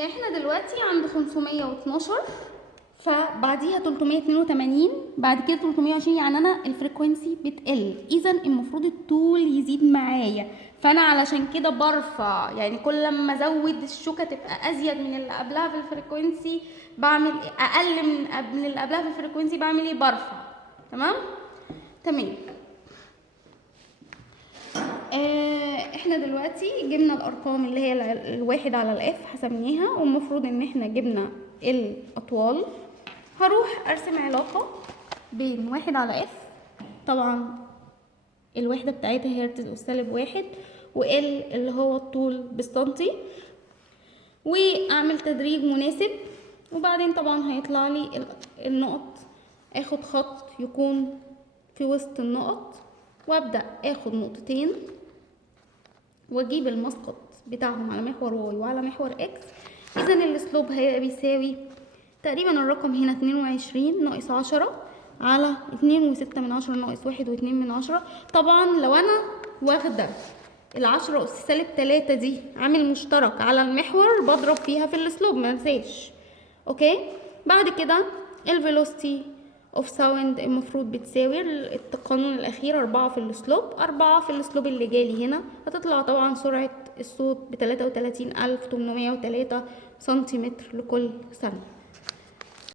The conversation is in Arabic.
احنا دلوقتي عند 512، فبعديها 382، بعد كده 320. يعني انا الفريكوينسي بتقل، اذا المفروض الطول يزيد معايا. فانا علشان كده برفع، يعني كل ما ازود الشوكه تبقى ازيد من اللي قبلها في الفريكوينسي بعمل اقل من اللي قبلها في الفريكوينسي بعمل ايه؟ برفع. تمام. احنا دلوقتي جبنا الارقام اللي هي الواحد على الاف حسبناها، والمفروض ان احنا جبنا الاطوال. هروح ارسم علاقة بين واحد على اف، طبعا الوحدة بتاعتها هي هرتز اس سالب واحد، وال اللي هو الطول بالسنتي، واعمل تدريج مناسب. وبعدين طبعا هيطلع لي النقط، اخد خط يكون في وسط النقط، وابدأ اخد نقطتين واجيب المسقط بتاعهم على محور واي وعلى محور اكس. اذا الاسلوب هيبقى بيساوي تقريبا الرقم هنا 22 ناقص 10 على 2.6 ناقص 1.2. طبعا لو انا واخده ال10 اس سالب 3 دي عامل مشترك على المحور بضرب فيها في الاسلوب، ما ننساش. اوكي. بعد كده الفيلوسيتي اوف ساوند المفروض بتساوي القانون الاخير 4 في الاسلوب. 4 في الاسلوب اللي جالي هنا هتطلع طبعا سرعة الصوت ب 33,803 سنتيمتر لكل ثانية.